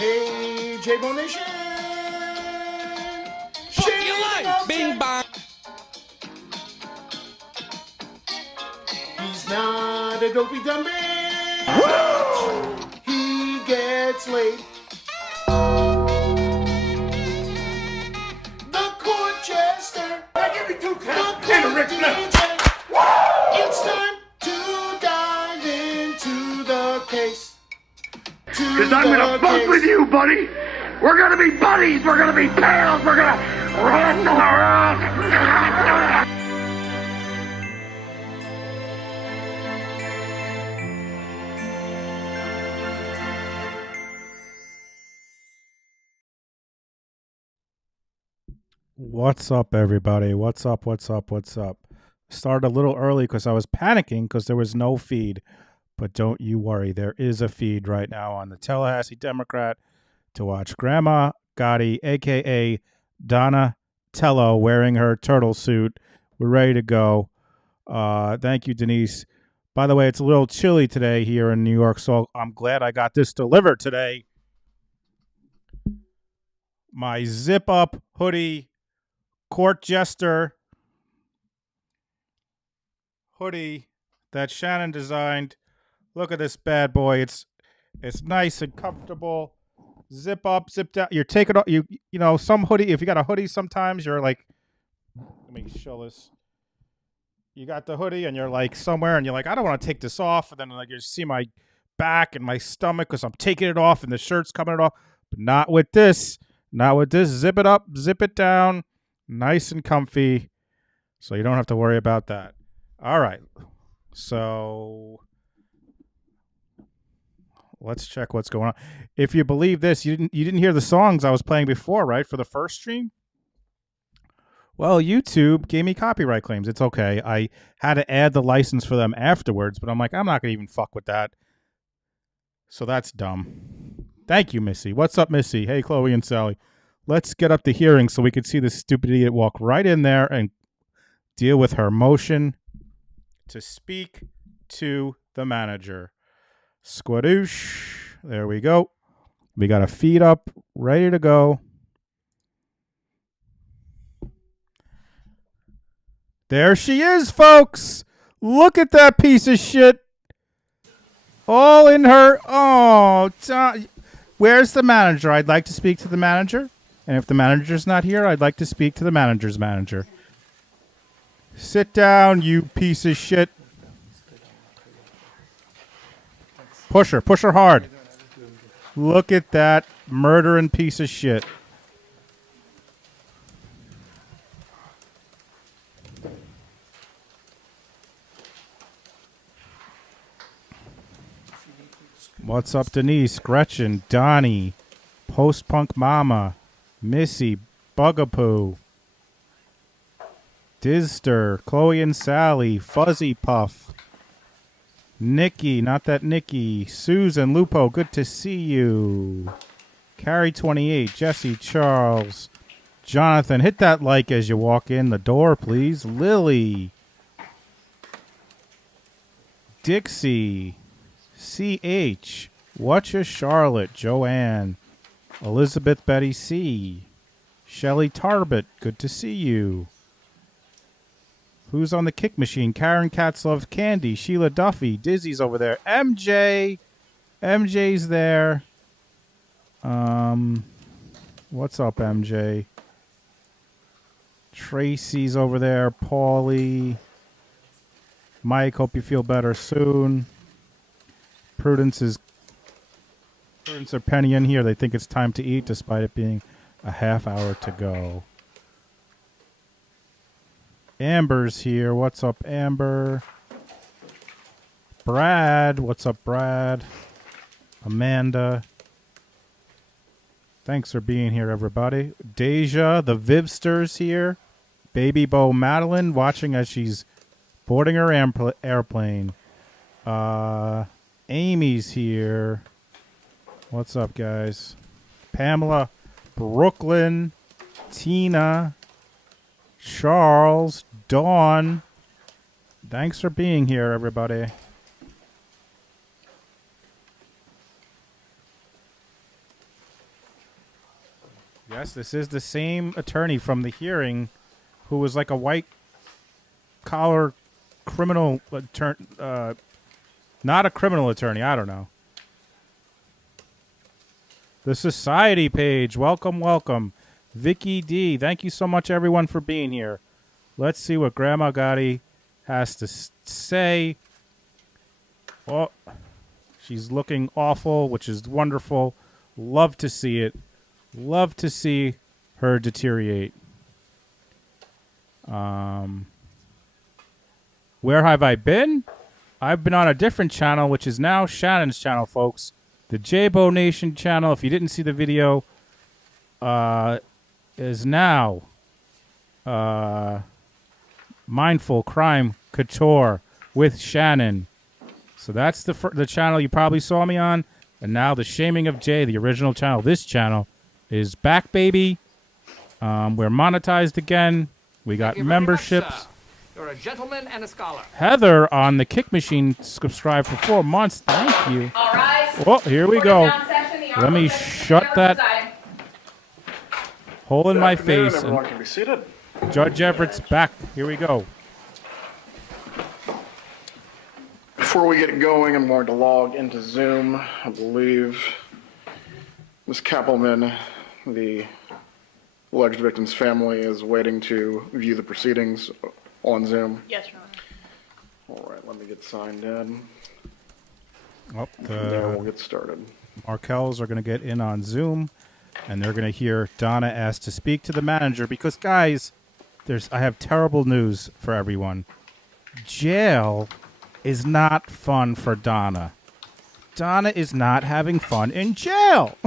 Hey, J-Bone Nation! Fuck your life! Bing bong! He's not a dopey dumb bitch. He gets laid. The court jester. I give you 2 The counts and a court Rick Flair. DJ. It's time to dive into the case. Because I'm going to fuck with you, buddy. We're going to be buddies. We're going to be pals. We're going to wrestle around. What's up, everybody? What's up? Started a little early because I was panicking because there was no feed. But don't you worry, there is a feed right now on the Tallahassee Democrat to watch Grandma Gotti, a.k.a. Donna Tello, wearing her turtle suit. We're ready to go. Thank you, Denise. By the way, it's a little chilly today here in New York, so I'm glad I got this delivered today. My zip-up hoodie, court jester hoodie that Shannon designed. Look at this bad boy. It's nice and comfortable. Zip up, zip down. You're taking off. You know, some hoodie. If you got a hoodie, sometimes you're like, let me show this. You got the hoodie and you're like somewhere and you're like, I don't want to take this off. And then like you see my back and my stomach because I'm taking it off and the shirt's coming off. But not with this. Not with this. Zip it up, zip it down. Nice and comfy. So you don't have to worry about that. All right. So let's check what's going on. If you believe this, you didn't hear the songs I was playing before, right? For the first stream? Well, YouTube gave me copyright claims. It's okay. I had to add the license for them afterwards, but I'm like, I'm not going to even fuck with that. So that's dumb. Thank you, Missy. What's up, Missy? Hey, Chloe and Sally. Let's get up the hearing so we can see this stupid idiot walk right in there and deal with her motion to speak to the manager. Squadoosh. There we go. We got a feed up, ready to go. There she is, folks. Look at that piece of shit. All in her. Oh, where's the manager? I'd like to speak to the manager. And if the manager's not here, I'd like to speak to the manager's manager. Sit down, you piece of shit. Push her hard. Look at that murdering piece of shit. What's up, Denise, Gretchen, Donnie, Post-Punk Mama, Missy, Bugapoo, Dizster, Chloe and Sally, Fuzzy Puff, Nikki, not that Nikki, Susan, Lupo, good to see you. Carrie 28, Jesse, Charles, Jonathan, hit that like as you walk in the door, please. Lily, Dixie, CH, Whatcha Charlotte, Joanne, Elizabeth Betty C, Shelly Tarbett, good to see you. Who's on the kick machine? Karen Katzlov, Candy, Sheila Duffy, Dizzy's over there. MJ's there. What's up, MJ? Tracy's over there. Paulie. Mike, hope you feel better soon. Prudence or Penny in here. They think it's time to eat despite it being a half hour to go. Amber's here. What's up, Amber? Brad. What's up, Brad? Amanda. Thanks for being here, everybody. Deja, the Vivster's here. Baby Bo Madeline watching as she's boarding her airplane. Amy's here. What's up, guys? Pamela, Brooklyn, Tina, Charles, Dawn. Thanks for being here, everybody. Yes, this is the same attorney from the hearing who was like a white-collar criminal attorney. Not a criminal attorney. I don't know. The Society page. Welcome, welcome. Vicky D. Thank you so much, everyone, for being here. Let's see what Grandma Gotti has to say. Oh, she's looking awful, which is wonderful. Love to see it. Love to see her deteriorate. Where have I been? I've been on a different channel, which is now Shannon's channel, folks. The J-Bo Nation channel, if you didn't see the video, is now Mindful Crime Couture with Shannon. So that's the channel you probably saw me on. And now the Shaming of Jay, the original channel. This channel is back, baby. We're monetized again. We got memberships. You're a gentleman and a scholar. Heather on the Kick Machine subscribed for 4 months. Thank you. All right. Oh, here we go. Let me shut that hole in my face. Everyone can be seated. Judge Everett's back. Here we go. Before we get going, I'm going to log into Zoom. I believe Ms. Kappelman, the alleged victim's family, is waiting to view the proceedings on Zoom. Yes, Your Honor. All right, let me get signed in. Oh, And then we'll get started. Markells are going to get in on Zoom, and they're going to hear Donna ask to speak to the manager because, guys, I have terrible news for everyone. Jail is not fun for Donna. Donna is not having fun in jail.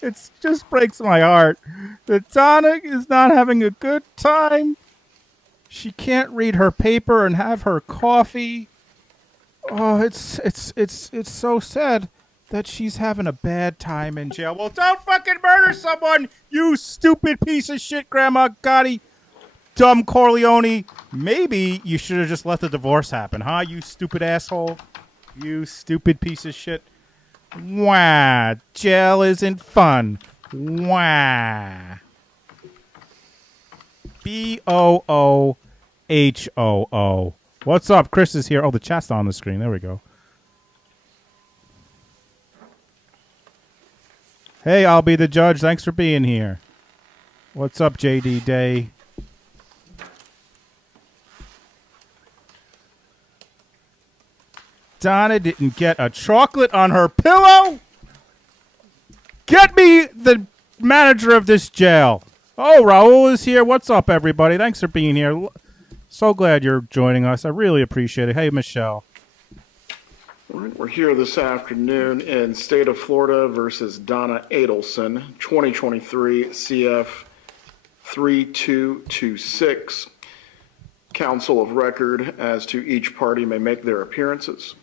It just breaks my heart that Donna is not having a good time. She can't read her paper and have her coffee. Oh, it's so sad that she's having a bad time in jail. Well, don't fucking murder someone, you stupid piece of shit, Grandma Gotti. Dumb Corleone. Maybe you should have just let the divorce happen, huh, you stupid asshole? You stupid piece of shit. Wah. Jail isn't fun. Wah. BOOHOO. What's up? Chris is here. Oh, the chat's on the screen. There we go. Hey, I'll be the judge. Thanks for being here. What's up, JD Day? Donna didn't get a chocolate on her pillow? Get me the manager of this jail. Oh, Raul is here. What's up, everybody? Thanks for being here. So glad you're joining us. I really appreciate it. Hey, Michelle. All right, we're here this afternoon in State of Florida versus Donna Adelson, 2023 CF 3226. Counsel of record as to each party may make their appearances.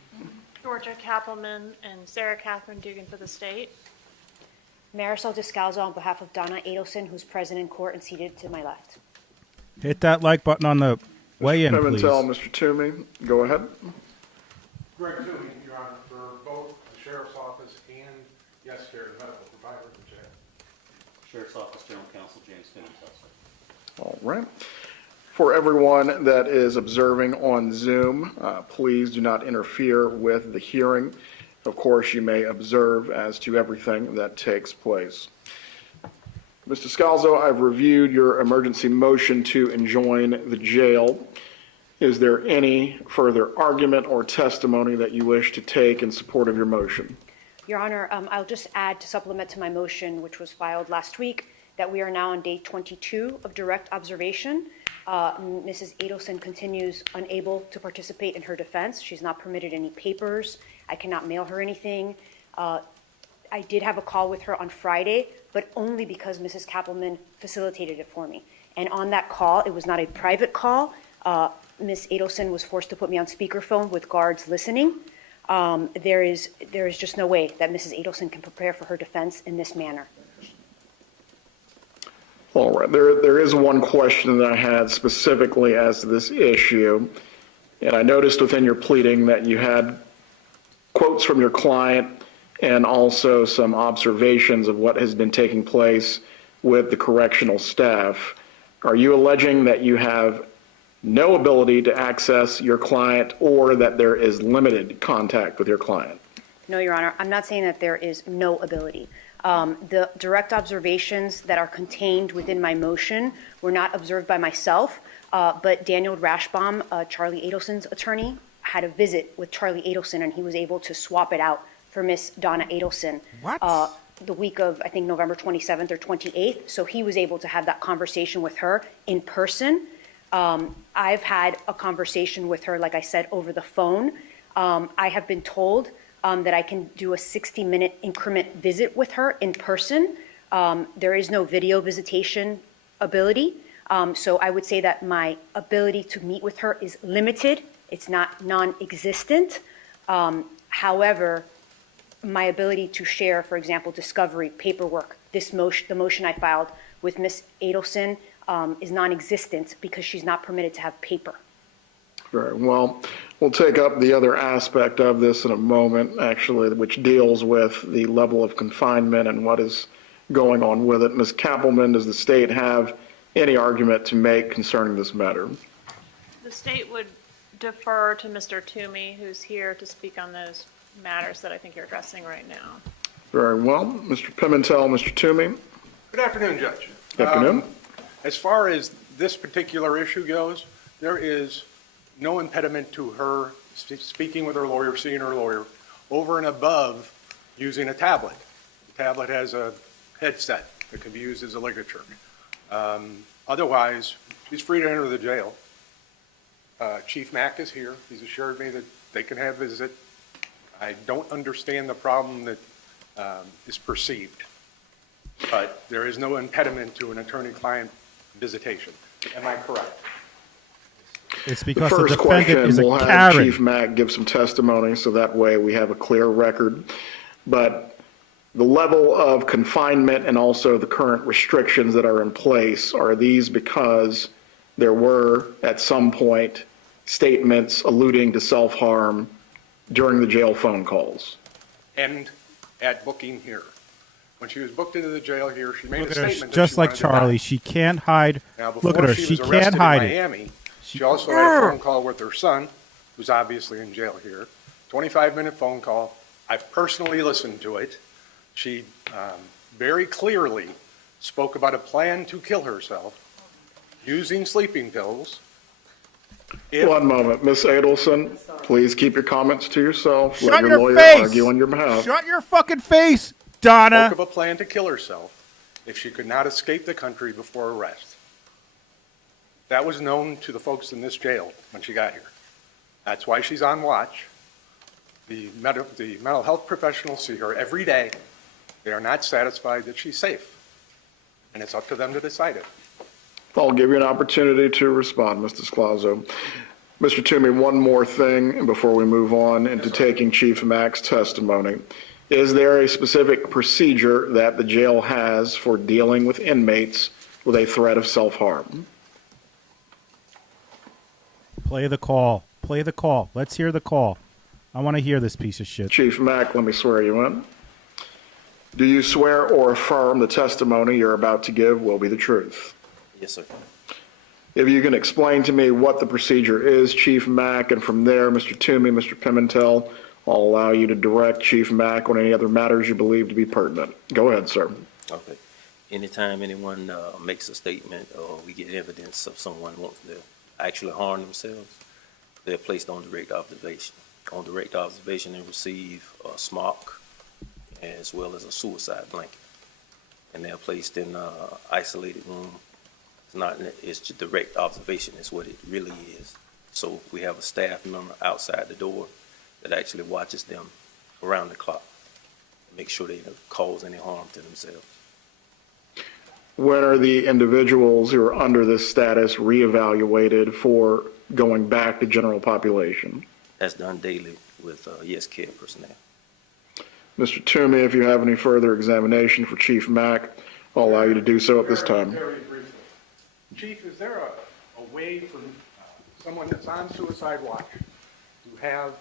Georgia Kappelman and Sarah Catherine Dugan for the state. Marisol Descalzo on behalf of Donna Adelson, who's present in court and seated to my left. Hit that like button on the weigh-in, please. Pimentel, Mr. Toomey, go ahead. Greg Toomey, Your Honor, for both the Sheriff's Office and, yes, Sheriff, the medical provider of the jail. Sheriff's Office General Counsel James Pimentel. All right. For everyone that is observing on Zoom, please do not interfere with the hearing. Of course, you may observe as to everything that takes place. Mr. Scalzo, I've reviewed your emergency motion to enjoin the jail. Is there any further argument or testimony that you wish to take in support of your motion? Your Honor, I'll just add to supplement to my motion, which was filed last week, that we are now on day 22 of direct observation. Mrs. Adelson continues unable to participate in her defense. She's not permitted any papers. I cannot mail her anything. I did have a call with her on Friday, but only because Mrs. Kappelman facilitated it for me. And on that call, it was not a private call. Ms. Adelson was forced to put me on speakerphone with guards listening. There is just no way that Mrs. Adelson can prepare for her defense in this manner. All right. There is one question that I had specifically as to this issue. And I noticed within your pleading that you had quotes from your client and also some observations of what has been taking place with the correctional staff. Are you alleging that you have no ability to access your client or that there is limited contact with your client? No, Your Honor, I'm not saying that there is no ability. The direct observations that are contained within my motion were not observed by myself, but Daniel Rashbaum, Charlie Adelson's attorney, had a visit with Charlie Adelson, and he was able to swap it out for Miss Donna Adelson. What? The week of, I think, November 27th or 28th. So he was able to have that conversation with her in person. I've had a conversation with her, like I said, over the phone. I have been told that I can do a 60-minute increment visit with her in person. There is no video visitation ability. So I would say that my ability to meet with her is limited. It's not non-existent. However, my ability to share, for example, discovery, paperwork, the motion I filed with Ms. Adelson is non-existent because she's not permitted to have paper. Very well. We'll take up the other aspect of this in a moment, actually, which deals with the level of confinement and what is going on with it. Ms. Kappelman, does the state have any argument to make concerning this matter? The state would defer to Mr. Toomey, who's here to speak on those matters that I think you're addressing right now. Very well. Mr. Pimentel, Mr. Toomey. Good afternoon, Judge. Good afternoon. As far as this particular issue goes, there is no impediment to her speaking with her lawyer, seeing her lawyer, over and above using a tablet. The tablet has a headset that can be used as a ligature. Otherwise, she's free to enter the jail. Chief Mack is here. He's assured me that they can have visit. I don't understand the problem that is perceived, but there is no impediment to an attorney-client visitation. Am I correct? It's The because the first defendant question, is a we'll have Karen. Chief Mack give some testimony, so that way we have a clear record. But the level of confinement and also the current restrictions that are in place, are these because there were, at some point, statements alluding to self-harm during the jail phone calls? And at booking here. When she was booked into the jail here, she made Look a at her, statement that just she like wanted to Charlie. die. She can't hide. Now, before Look at her. she She was can't arrested hide in it. Miami, she also had a phone call with her son, who's obviously in jail here. 25-minute phone call. I personally listened to it. She very clearly spoke about a plan to kill herself using sleeping pills. One moment. Ms. Adelson, please keep your comments to yourself. Shut Let your your lawyer face! argue on your behalf. Shut your fucking face, Donna. Spoke of a plan to kill herself if she could not escape the country before arrest. That was known to the folks in this jail when she got here. That's why she's on watch. The mental health professionals see her every day. They are not satisfied that she's safe, and it's up to them to decide it. I'll give you an opportunity to respond, Mr. Scalzo. Mr. Toomey, one more thing before we move on into taking Chief Mack's testimony. Is there a specific procedure that the jail has for dealing with inmates with a threat of self-harm? Play the call. Play the call. Let's hear the call. I want to hear this piece of shit. Chief Mack, let me swear you in. Do you swear or affirm the testimony you're about to give will be the truth? Yes, sir. If you can explain to me what the procedure is, Chief Mack, and from there, Mr. Toomey, Mr. Pimentel, I'll allow you to direct Chief Mack on any other matters you believe to be pertinent. Go ahead, sir. Okay. Anytime anyone makes a statement or we get evidence of someone wants to actually harm themselves, they're placed on direct observation. On direct observation, they receive a smock as well as a suicide blanket. And they're placed in an isolated room. It's just direct observation is what it really is. So we have a staff member outside the door that actually watches them around the clock, make sure they don't cause any harm to themselves. When are the individuals who are under this status reevaluated for going back to general population? That's done daily with Yes Care personnel. Mr. Toomey, if you have any further examination for Chief Mack, I'll allow you to do so at this time. Very briefly. Chief, is there a way for someone that's on suicide watch to have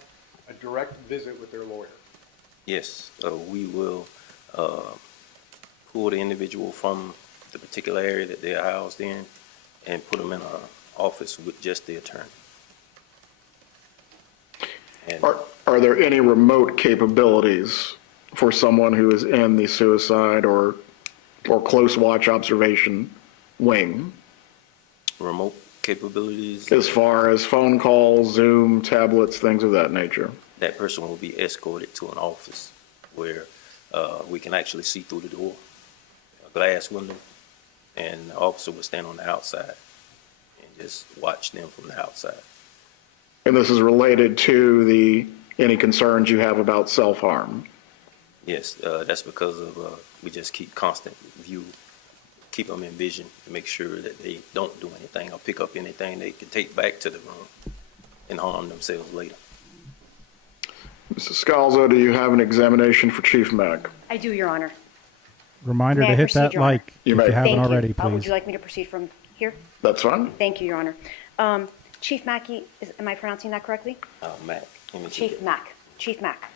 a direct visit with their lawyer? Yes, we will pull the individual from the particular area that they're housed in and put them in an office with just the attorney. And Are there any remote capabilities for someone who is in the suicide or close watch observation wing? remote capabilities, As far as phone calls, Zoom, tablets, things of that nature? that person will be escorted to an office where we can actually see through the door, a glass window, and the officer will stand on the outside and just watch them from the outside. And this is related to any concerns you have about self-harm? Yes, that's because of we just keep constant view, keep them in vision to make sure that they don't do anything or pick up anything they can take back to the room and harm themselves later. Mrs. Scalzo, do you have an examination for Chief Mack? I do, Your Honor. Reminder May to I hit that proceed, Your Honor? like if You you may. haven't Thank already, you. please. Would you like me to proceed from here? That's fine. Thank you, Your Honor. Chief Mackey, am I pronouncing that correctly? Mac, let me see Chief that. Mack. Chief Mack.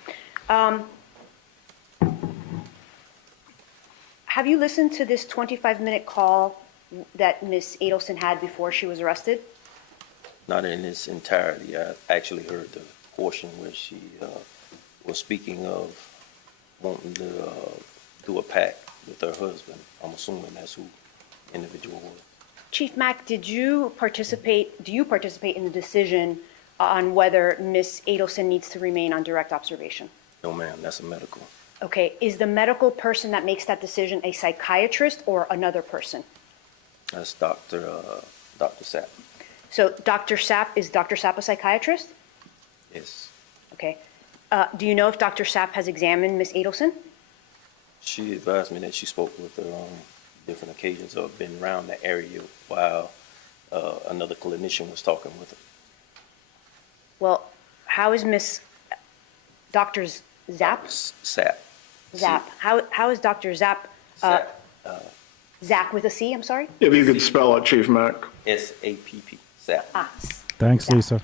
Have you listened to this 25-minute call that Ms. Adelson had before she was arrested? Not in its entirety. I actually heard the portion where she was speaking of wanting to do a pact with her husband. I'm assuming that's who the individual was. Chief Mack, do you participate in the decision on whether Ms. Adelson needs to remain on direct observation? No, ma'am, that's a medical. Okay, is the medical person that makes that decision a psychiatrist or another person? That's Dr. Sapp. So is Dr. Sapp a psychiatrist? Yes. Okay. Do you know if Dr. Sapp has examined Ms. Adelson? She advised me that she spoke with her on different occasions or been around the area while another clinician was talking with her. Well, how is Dr. Zapp? Sapp. Zapp. How is Dr. Zapp? Sapp. Zach with a C, I'm sorry? If you could spell it, Chief Mack. SAPP. Sapp. Thanks, Lisa.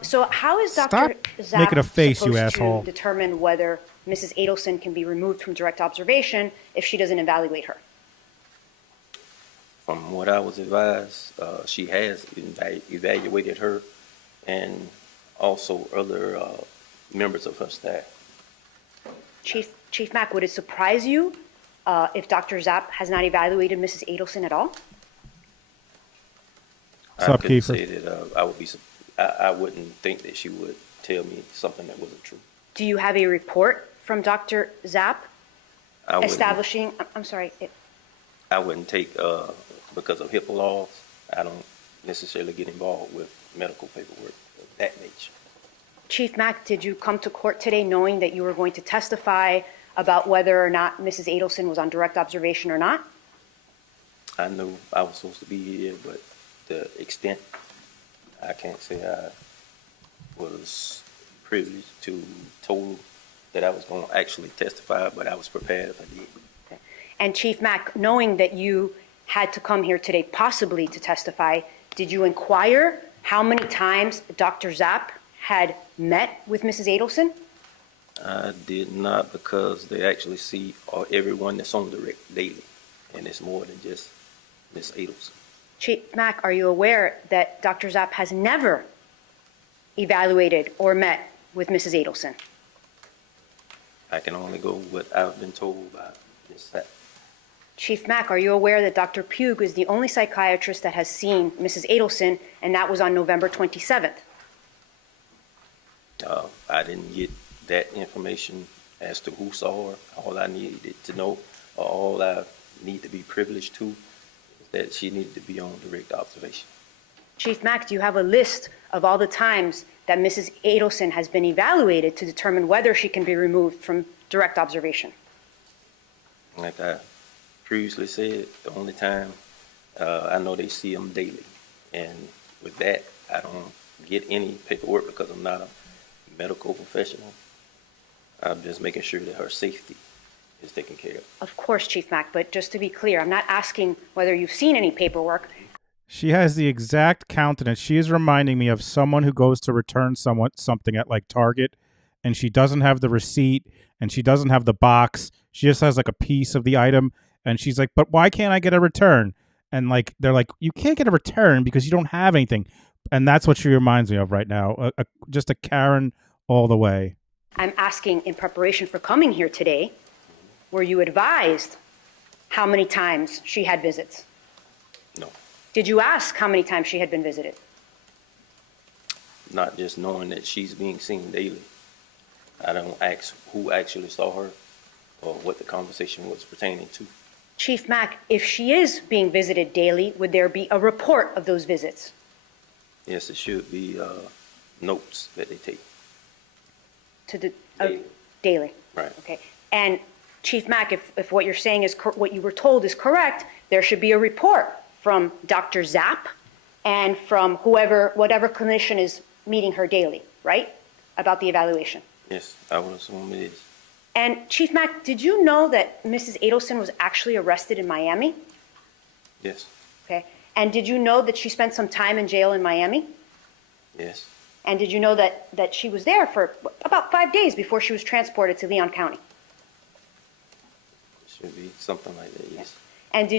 So how is Stop Dr. Zapp making a face, you supposed asshole. to determine whether Mrs. Adelson can be removed from direct observation if she doesn't evaluate her? From what I was advised, she has evaluated her and also other members of her staff. Chief Mack, would it surprise you if Dr. Zapp has not evaluated Mrs. Adelson at all? What's I up, couldn't Kiefer? say that I wouldn't think that she would tell me something that wasn't true. Do you have a report from Dr. Zapp I wouldn't- establishing, I'm sorry, I wouldn't take, because of HIPAA laws, I don't necessarily get involved with medical paperwork of that nature. Chief Mack, did you come to court today knowing that you were going to testify about whether or not Mrs. Adelson was on direct observation or not? I knew I was supposed to be here, but the extent, I can't say I was privileged to told that I was going to actually testify, but I was prepared if I did. Okay. And Chief Mack, knowing that you had to come here today possibly to testify, did you inquire how many times Dr. Zapp had met with Mrs. Adelson? I did not, because they actually see everyone that's on direct daily, and it's more than just Miss Adelson. Chief Mack, are you aware that Dr. Zapp has never evaluated or met with Mrs. Adelson? I can only go what I've been told by Ms. Sapp. Chief Mack, are you aware that Dr. Pugh is the only psychiatrist that has seen Mrs. Adelson, and that was on November 27th? I didn't get that information as to who saw her. All I needed to know, or all I need to be privileged to, is that she needed to be on direct observation. Chief Mack, do you have a list of all the times that Mrs. Adelson has been evaluated to determine whether she can be removed from direct observation? Like I previously said, the only time I know they see them daily. And with that, I don't get any paperwork because I'm not a medical professional. I'm just making sure that her safety is taken care of. Of course, Chief Mack, but just to be clear, I'm not asking whether you've seen any paperwork. She has the exact countenance. She is reminding me of someone who goes to return something at like Target, and she doesn't have the receipt, and she doesn't have the box. She just has like a piece of the item, And she's like, but why can't I get a return? And like, they're like, you can't get a return because you don't have anything. And that's what she reminds me of right now. Just a Karen all the way. I'm asking, in preparation for coming here today, were you advised how many times she had visits? No, Did you ask how many times she had been visited? not just knowing that she's being seen daily. I don't ask who actually saw her or what the conversation was pertaining to. Chief Mack, if she is being visited daily, would there be a report of those visits? Yes, it should be notes that they take. To the Daily. daily. Right. Okay. And Chief Mack, if what you're saying is what you were told is correct, there should be a report from Dr. Zapp and from whatever clinician is meeting her daily, right? About the evaluation. Yes, I would assume it is. And Chief Mack, did you know that Mrs. Adelson was actually arrested in Miami? Yes, Okay. And did you know that she spent some time in jail in Miami? yes, And did you know that she was there for about 5 days before she was transported to Leon County? it should be something like that, yes. And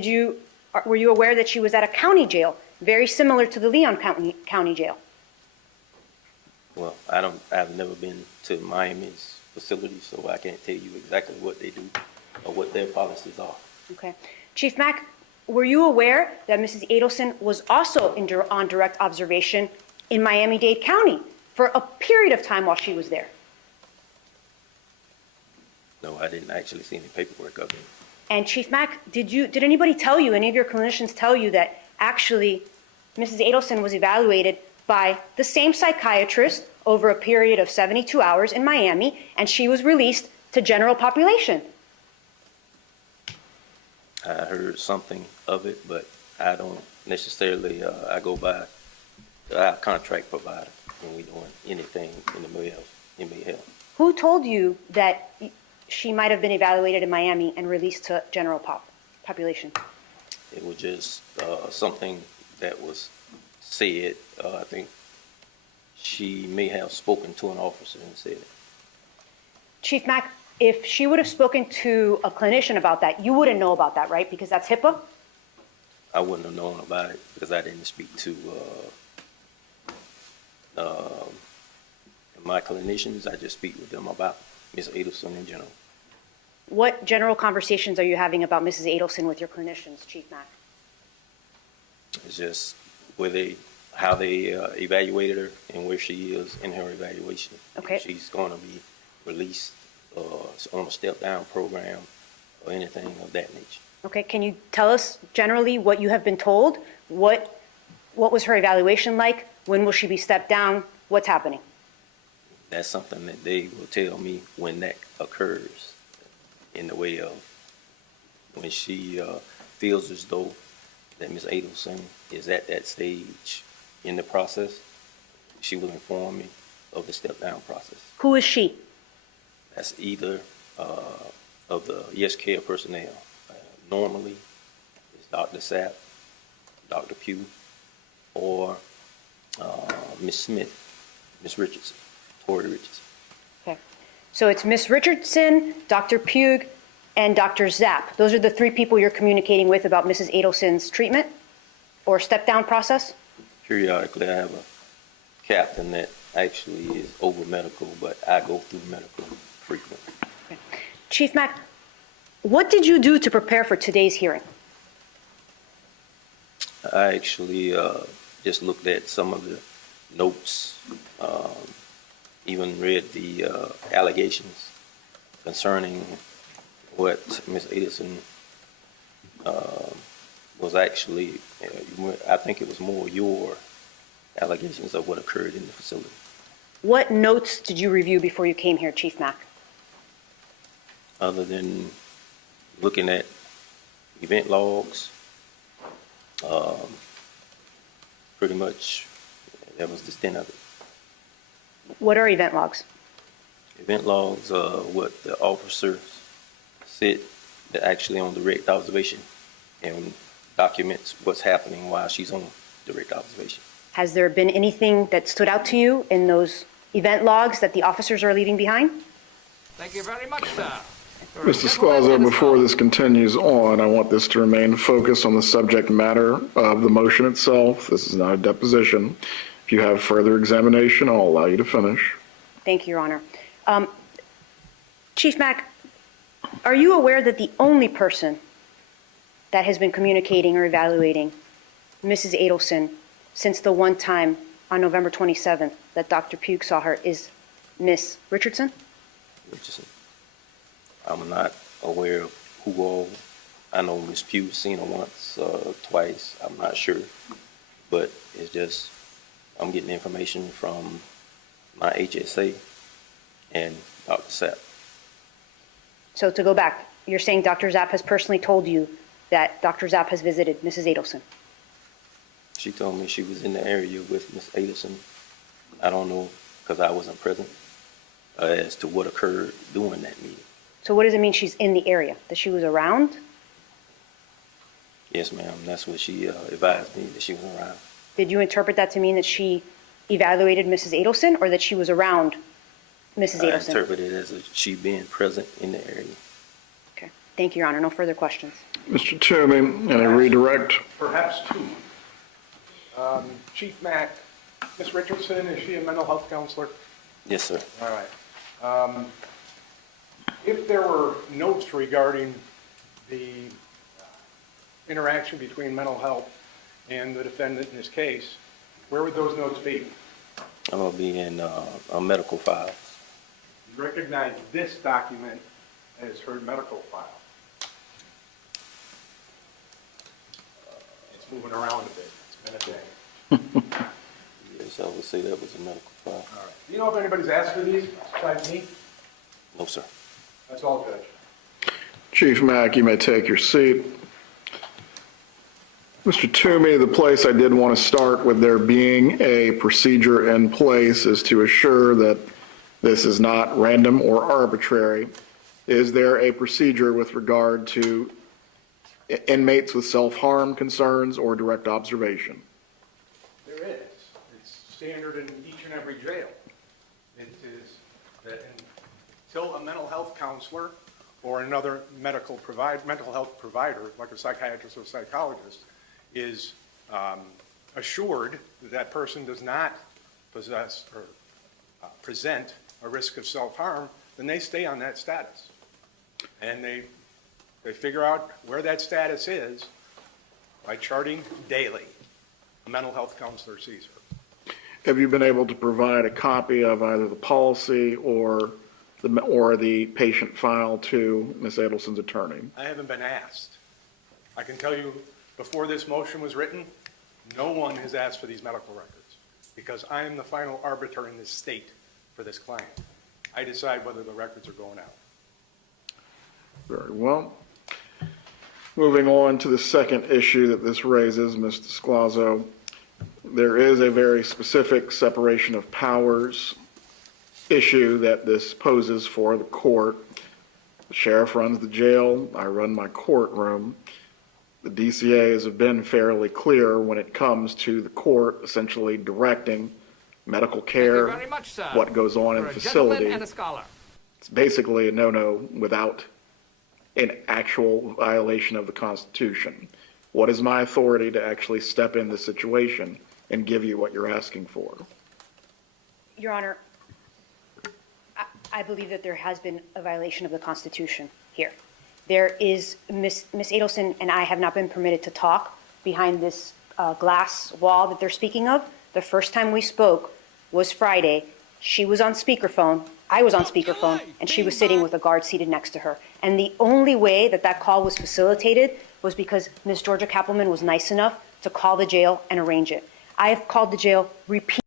were you aware that she was at a county jail, very similar to the Leon County jail? Well, I've never been to Miami's facility, so I can't tell you exactly what they do or what their policies are. Okay. Chief Mack, were you aware that Mrs. Adelson was also on direct observation in Miami-Dade County for a period of time while she was there? No, I didn't actually see any paperwork of it. And Chief Mack, did anybody tell you, any of your clinicians tell you that actually Mrs. Adelson was evaluated by the same psychiatrist over a period of 72 hours in Miami, and she was released to general population? I heard something of it, but I don't necessarily, I go by our contract provider when we're doing anything in the mental health. Who told you that she might have been evaluated in Miami and released to general population? It was just something that was said. I think she may have spoken to an officer and said it. Chief Mack, if she would have spoken to a clinician about that, you wouldn't know about that, right? Because that's HIPAA? I wouldn't have known about it because I didn't speak to my clinicians. I just speak with them about Ms. Adelson in general. What general conversations are you having about Mrs. Adelson with your clinicians, Chief Mack? It's just how they evaluated her and where she is in her evaluation. Okay. If she's going to be released on a step-down program or anything of that nature. Okay, can you tell us generally what you have been told? What was her evaluation like? When will she be stepped down? What's happening? That's something that they will tell me when that occurs, in the way of when she feels as though that Ms. Adelson is at that stage in the process. She will inform me of the step-down process. Who is she? That's either of the Yes Care personnel. Normally, it's Dr. Sapp, Dr. Pugh, or Ms. Smith, Ms. Richardson, Tori Richardson. Okay, so it's Ms. Richardson, Dr. Pugh, and Dr. Zapp. Those are the three people you're communicating with about Mrs. Adelson's treatment or step-down process? Periodically, I have a captain that actually is over medical, but I go through medical frequently. Okay. Chief Mack, what did you do to prepare for today's hearing? I actually just looked at some of the notes, even read the allegations concerning what Ms. Adelson was actually, I think it was more your allegations of what occurred in the facility. What notes did you review before you came here, Chief Mack? Other than looking at event logs, pretty much that was the extent of it. What are event logs? Event logs are what the officers sit that actually on direct observation and documents what's happening while she's on direct observation. Has there been anything that stood out to you in those event logs that the officers are leaving behind? Thank you very much, sir. For a Mr. gentleman Scalzo, and a before scholar. this continues on, I want this to remain focused on the subject matter of the motion itself. This is not a deposition. If you have further examination, I'll allow you to finish. Thank you, Your Honor. Chief Mack, are you aware that the only person that has been communicating or evaluating Mrs. Adelson since the one time on November 27th that Dr. Pugh saw her is Miss Richardson? Richardson. I'm not aware of who all. I know Miss Pugh seen her once, twice. I'm not sure, but it's just I'm getting information from my HSA and Dr. Sapp. So to go back, you're saying Dr. Zapp has personally told you that Dr. Zapp has visited Mrs. Adelson? She told me she was in the area with Miss Adelson. I don't know, because I wasn't present, as to what occurred during that meeting. So what does it mean she's in the area? That she was around? Yes, ma'am. That's what she advised me, that she was around. Did you interpret that to mean that she evaluated Mrs. Adelson or that she was around Mrs. I Adelson? interpreted it as she being present in the area. Okay. Thank you, Your Honor. No further questions. Mr. Toomey, any redirect? Perhaps two. Chief Mack, Ms. Richardson, is she a mental health counselor? Yes, sir. All right. If there were notes regarding the interaction between mental health and the defendant in this case, where would those notes be? I'm going to be in a medical file. You recognize this document as her medical file. It's moving around a bit. It's been a day. Yes, I would say that was a medical file. All right. Do you know if anybody's asked for these besides me? No, sir. That's all, Judge. Chief Mack, you may take your seat. Mr. Toomey, the place I did want to start with there being a procedure in place is to assure that this is not random or arbitrary. Is there a procedure with regard to inmates with self-harm concerns or direct observation? There is. It's standard in each and every jail. It is that until a mental health counselor or another mental health provider, like a psychiatrist or psychologist, is assured that that person does not possess or present a risk of self-harm, then they stay on that status. And they figure out where that status is by charting daily. A mental health counselor sees her. Have you been able to provide a copy of either the policy or the patient file to Ms. Adelson's attorney? I haven't been asked. I can tell you, before this motion was written, no one has asked for these medical records because I am the final arbiter in this state for this client. I decide whether the records are going out. Very well. Moving on to the second issue that this raises, Mr. Scalzo, there is a very specific separation of powers issue that this poses for the court. The sheriff runs the jail. I run my courtroom. The DCAs have been fairly clear when it comes to the court essentially directing medical care, Thank you very much, sir. what goes on in For the a gentleman facility. and a scholar. It's basically a no-no without an actual violation of the Constitution. What is my authority to actually step in the situation and give you what you're asking for? Your Honor, I believe that there has been a violation of the Constitution here. There is, Miss Adelson and I have not been permitted to talk behind this glass wall that they're speaking of. The first time we spoke was Friday. She was on speakerphone, I was on speakerphone, and she was sitting with a guard seated next to her. And the only way that that call was facilitated was because Miss Georgia Kappelman was nice enough to call the jail and arrange it. I have called the jail repeatedly.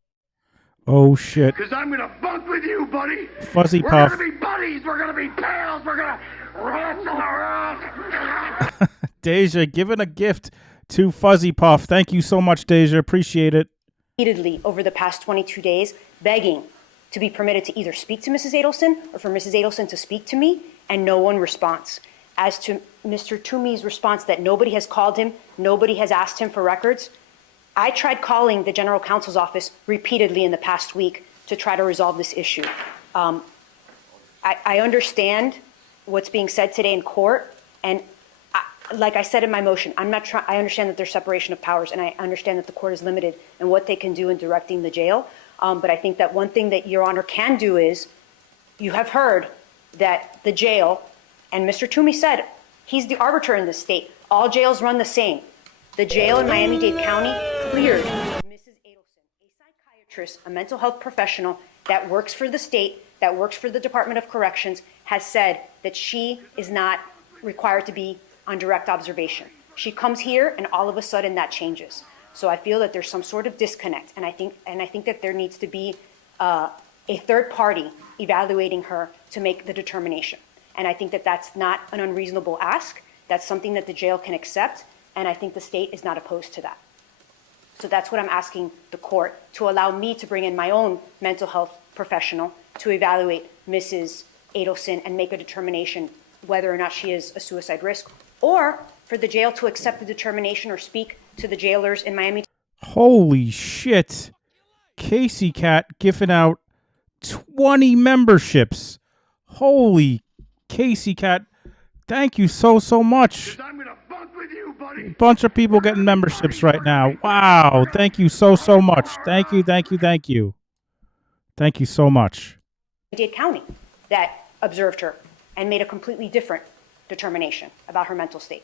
Oh shit. Because I'm going to bunk with you, buddy. Fuzzy We're Puff. going to be buddies. We're going to be pals. We're going to wrestle around. Deja giving a gift to Fuzzy Puff. Thank you so much, Deja. Appreciate it. Repeatedly over the past 22 days, begging to be permitted to either speak to Mrs. Adelson or for Mrs. Adelson to speak to me, and no one responds. As to Mr. Toomey's response that nobody has called him, nobody has asked him for records, I tried calling the general counsel's office repeatedly in the past week to try to resolve this issue. I understand what's being said today in court. And like I said in my motion, I understand that there's separation of powers, and I understand that the court is limited in what they can do in directing the jail. But I think that one thing that Your Honor can do is, you have heard that the jail, and Mr. Toomey said, he's the arbiter in this state. All jails run the same. The jail in Miami-Dade County cleared Mrs. Adelson, a psychiatrist, a mental health professional that works for the state, that works for the Department of Corrections, has said that she is not required to be on direct observation. She comes here, and all of a sudden that changes. So I feel that there's some sort of disconnect, and I think that there needs to be a third party evaluating her to make the determination. And I think that that's not an unreasonable ask. That's something that the jail can accept, and I think the state is not opposed to that. So that's what I'm asking the court, to allow me to bring in my own mental health professional to evaluate Mrs. Adelson and make a determination whether or not she is a suicide risk, or for the jail to accept the determination or speak to the jailers in Miami. Holy shit. Casey Cat giving out 20 memberships. Holy Casey Cat. Thank you so much. I'm gonna bunk with you, buddy. A bunch of people getting memberships right now. Wow. Thank you so much. Thank you. Thank you so much. Dade County that observed her and made a completely different determination about her mental state.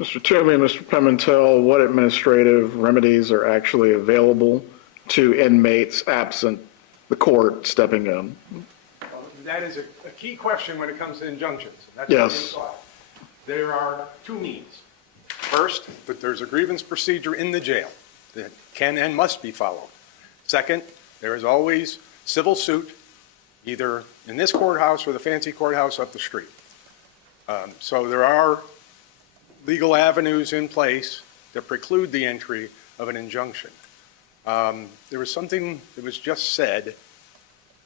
Mr. Toomey and Mr. Pimentel, what administrative remedies are actually available to inmates absent the court stepping in? Well, that is a key question when it comes to injunctions. That's Yes. what there are two means. First, that there's a grievance procedure in the jail that can and must be followed. Second, there is always civil suit, either in this courthouse or the fancy courthouse up the street. So there are legal avenues in place that preclude the entry of an injunction. There was something that was just said.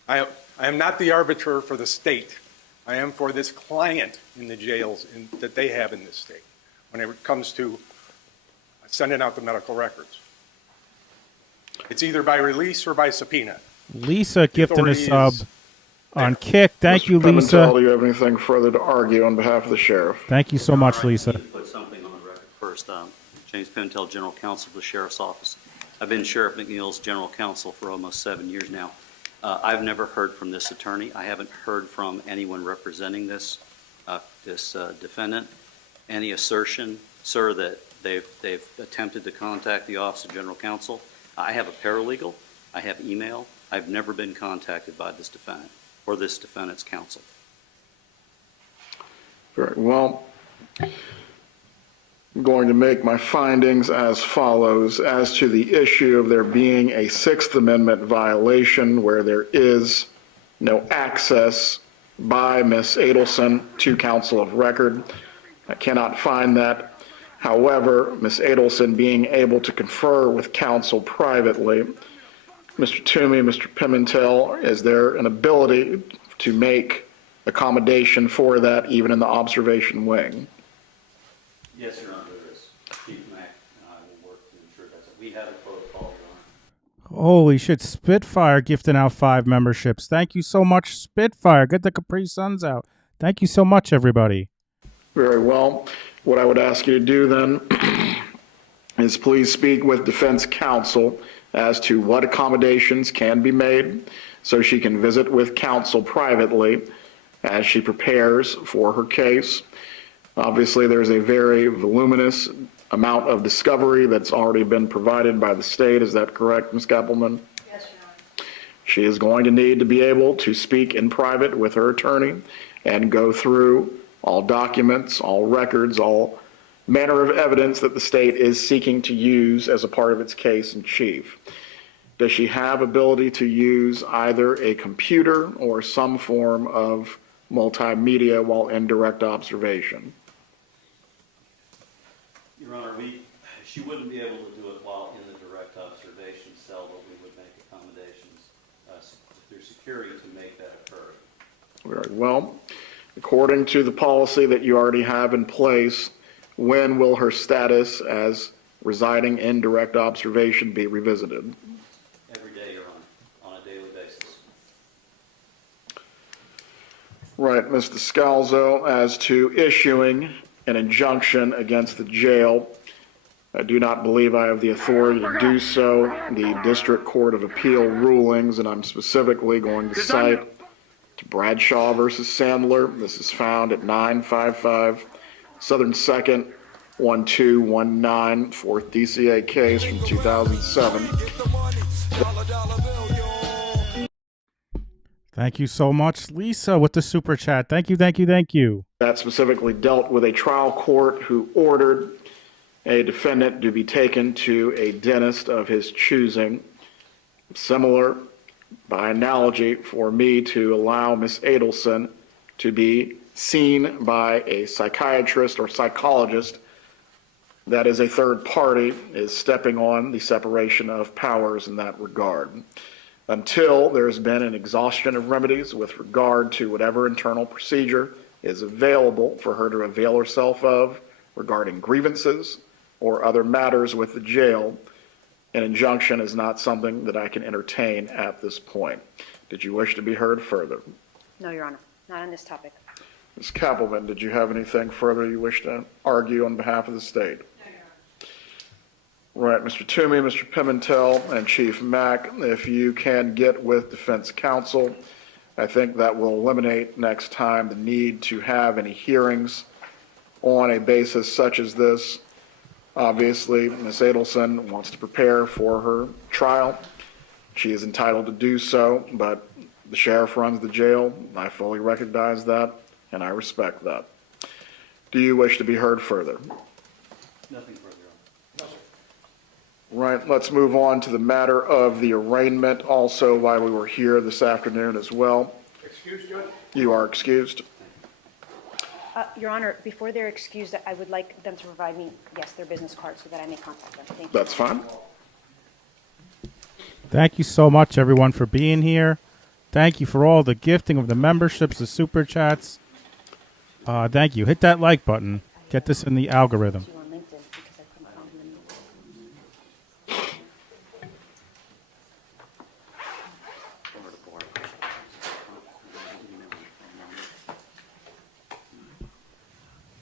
I am not the arbiter for the state. I am for this client in the jails that they have in this state when it comes to sending out the medical records. It's either by release or by subpoena. Lisa gifting a authority sub is on Kick. Thank you, Mr. Lisa. Pimentel, do you have anything further to argue on behalf of the sheriff? Thank you so much, I Lisa. need to put something on the record first. James Pimentel, General Counsel for the Sheriff's Office. I've been Sheriff McNeil's General Counsel for almost 7 years now. I've never heard from this attorney. I haven't heard from anyone representing this defendant. Any assertion, sir, that they've attempted to contact the Office of General Counsel. I have a paralegal. I have email. I've never been contacted by this defendant or this defendant's counsel. Very well. I'm going to make my findings as follows. As to the issue of there being a Sixth Amendment violation where there is no access by Ms. Adelson to counsel of record, I cannot find that. However, Ms. Adelson being able to confer with counsel privately, Mr. Toomey, Mr. Pimentel, is there an ability to make accommodation for that even in the observation wing? Yes, Your Honor, there is. Chief Mack and I will work to ensure that. We have a protocol, Your Honor. Holy shit. Spitfire gifting out 5 memberships. Thank you so much, Spitfire. Get the Capri Suns out. Thank you so much, everybody. Very well. What I would ask you to do then is please speak with defense counsel as to what accommodations can be made so she can visit with counsel privately as she prepares for her case. Obviously, there's a very voluminous amount of discovery that's already been provided by the state. Is that correct, Ms. Kappelman? Yes, Your Honor. She is going to need to be able to speak in private with her attorney and go through all documents, all records, all manner of evidence that the state is seeking to use as a part of its case in chief. Does she have ability to use either a computer or some form of multimedia while in direct observation? Your Honor, she wouldn't be able to do it while in the direct observation cell, but we would make accommodations through security to make that occur. Very well. According to the policy that you already have in place, when will her status as residing in direct observation be revisited? Every day, Your Honor, on a daily basis. Right, Mr. Scalzo, as to issuing an injunction against the jail, I do not believe I have the authority to do so. The District Court of Appeal rulings, and I'm specifically going to cite to Bradshaw versus Sandler. This is found at 955 Southern 2nd, 1219, 4th DCA case from 2007. Thank you so much, Lisa, with the super chat. Thank you, thank you, thank you. That specifically dealt with a trial court who ordered a defendant to be taken to a dentist of his choosing. Similar, by analogy, for me to allow Miss Adelson to be seen by a psychiatrist or psychologist that is a third party is stepping on the separation of powers in that regard. Until there's been an exhaustion of remedies with regard to whatever internal procedure is available for her to avail herself of regarding grievances or other matters with the jail, an injunction is not something that I can entertain at this point. Did you wish to be heard further? No, Your Honor, not on this topic. Ms. Kappelman, did you have anything further you wish to argue on behalf of the state? Right, Mr. Toomey, Mr. Pimentel, and Chief Mack, if you can get with defense counsel, I think that will eliminate next time the need to have any hearings on a basis such as this. Obviously, Ms. Adelson wants to prepare for her trial. She is entitled to do so, but the sheriff runs the jail. I fully recognize that, and I respect that. Do you wish to be heard further? Nothing further. Right, let's move on to the matter of the arraignment, also why we were here this afternoon as well. Excuse, Judge? You are excused. Your Honor, before they're excused, I would like them to provide me, yes, their business card so that I may contact them. Thank you. That's fine. Thank you so much, everyone, for being here. Thank you for all the gifting of the memberships, the super chats. Thank you. Hit that like button. Get this in the algorithm. On LinkedIn because I couldn't find them.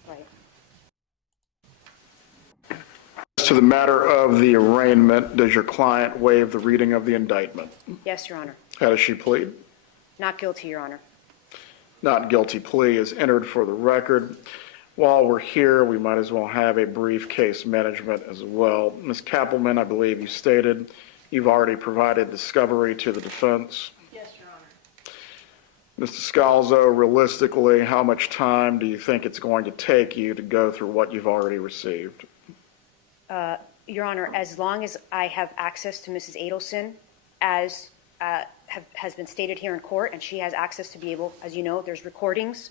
Right. As to the matter of the arraignment, does your client waive the reading of the indictment? Yes, Your Honor. How does she plead? Not guilty, Your Honor. Not guilty plea is entered for the record. While we're here, we might as well have a brief case management as well. Ms. Kappelman, I believe you stated you've already provided discovery to the defense. Yes, Your Honor. Mr. Scalzo, realistically, how much time do you think it's going to take you to go through what you've already received? Your Honor, as long as I have access to Mrs. Adelson, as has been stated here in court, and she has access to be able, as you know, there's recordings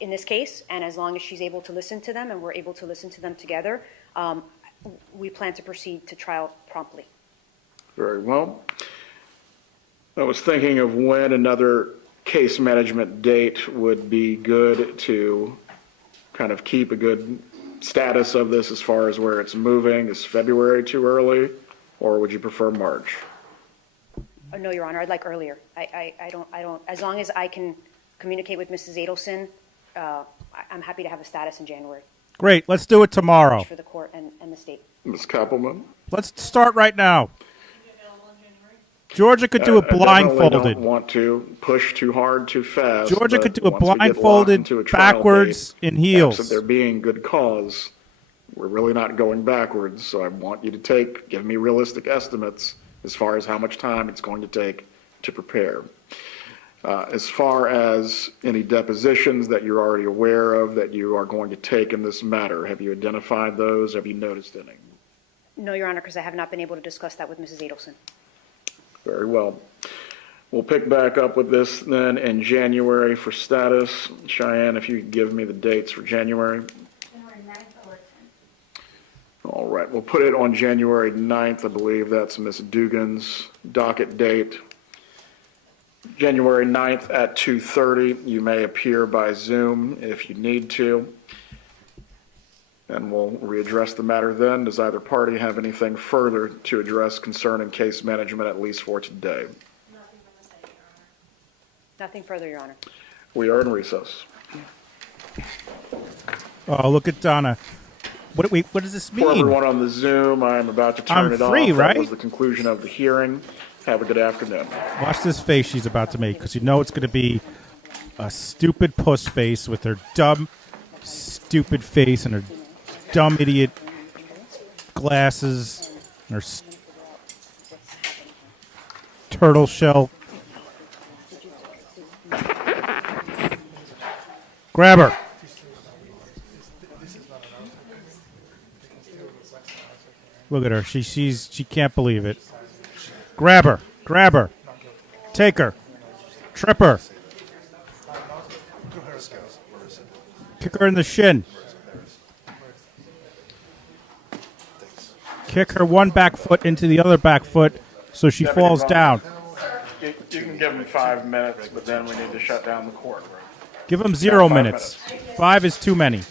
in this case, and as long as she's able to listen to them and we're able to listen to them together, we plan to proceed to trial promptly. Very well. I was thinking of when another case management date would be good to kind of keep a good status of this as far as where it's moving. Is February too early, or would you prefer March? No, Your Honor, I'd like earlier. I don't, as long as I can communicate with Mrs. Adelson, I'm happy to have a status in January Great. Let's do it tomorrow. for the court and the state. Ms. Kappelman? Let's start right now. Georgia could do it I definitely blindfolded. don't want to push too hard, too fast. Georgia but could do it once we get locked blindfolded, into a trial backwards, date, in heels. absent there being good cause, we're really not going backwards. So I want you to give me realistic estimates as far as how much time it's going to take to prepare. As far as any depositions that you're already aware of that you are going to take in this matter, have you identified those? Have you noticed any? No, Your Honor, because I have not been able to discuss that with Mrs. Adelson. Very well. We'll pick back up with this then in January for status. Cheyenne, if you could give me the dates for January. January 9th or 10th. All right, we'll put it on January 9th. I believe that's Ms. Dugan's docket date. January 9th at 2:30. You may appear by Zoom if you need to. And we'll readdress the matter then. Does either party have anything further to address concerning case management, at least for today? Nothing further, Your Honor. We are in recess. Oh, look at Donna. What does this mean? For everyone on the Zoom, I'm about to turn I'm it free, off. right? That was the conclusion of the hearing. Have a good afternoon. Watch this face she's about to make, because you know it's going to be a stupid puss face with her dumb, stupid face and her dumb idiot glasses and her turtle shell. Grab her. Look at her. She can't believe it. Grab her. Grab her. Take her. Trip her. Kick her in the shin. Kick her one back foot into the other back foot so she falls down. You can give him 5 minutes, but then we need to shut down the courtroom. Give him 0 minutes. 5 is too many.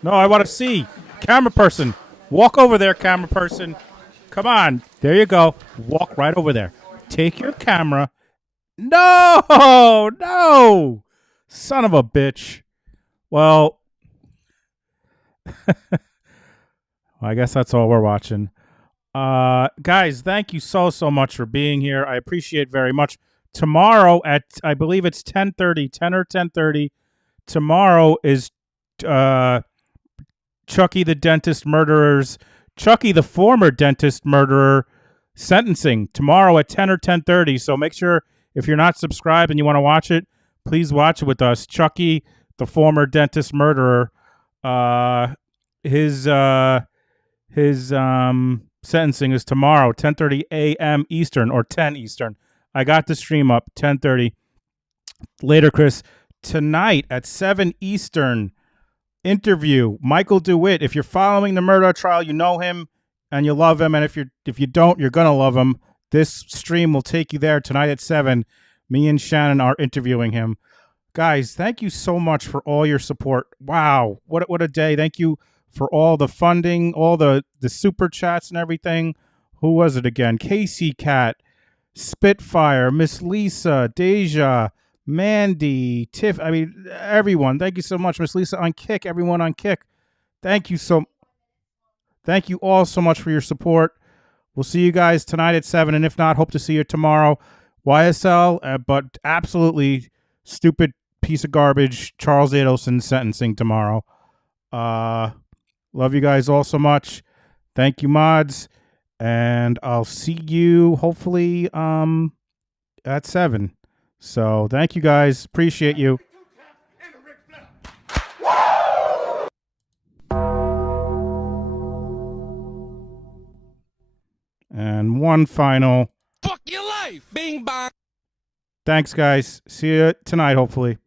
No, I want to see. Camera person. Walk over there, camera person. Come on. There you go. Walk right over there. Take your camera. No! No! Son of a bitch. Well, I guess that's all we're watching. Guys, thank you so much for being here. I appreciate very much. Tomorrow at, I believe it's 10:30, 10 or 10:30. Tomorrow is Chucky the former dentist murderer sentencing. Tomorrow at 10 or 10:30. So make sure, if you're not subscribed and you want to watch it, please watch it with us. Chucky the former dentist murderer. His sentencing is tomorrow, 10:30 a.m. Eastern or 10 Eastern. I got the stream up, 10:30. Later, Chris. Tonight at 7 Eastern, interview Michael DeWitt. If you're following the murder trial, you know him and you love him. And if you don't, you're gonna love him. This stream will take you there tonight at 7. Me and Shannon are interviewing him. Guys, thank you so much for all your support. Wow, what a day. Thank you for all the funding, all the super chats and everything. Who was it again? Casey Cat, Spitfire, Miss Lisa, Deja, Mandy, Tiff. I mean, everyone. Thank you so much. Miss Lisa on Kick, everyone on Kick. Thank you all so much for your support. We'll see you guys tonight at 7, and if not, hope to see you tomorrow. YSL, but absolutely stupid piece of garbage. Charles Adelson sentencing tomorrow. Love you guys all so much. Thank you, mods. And I'll see you hopefully at 7. So thank you guys. Appreciate you. And one final. Fuck your life! Bing bong! Thanks, guys. See you tonight, hopefully.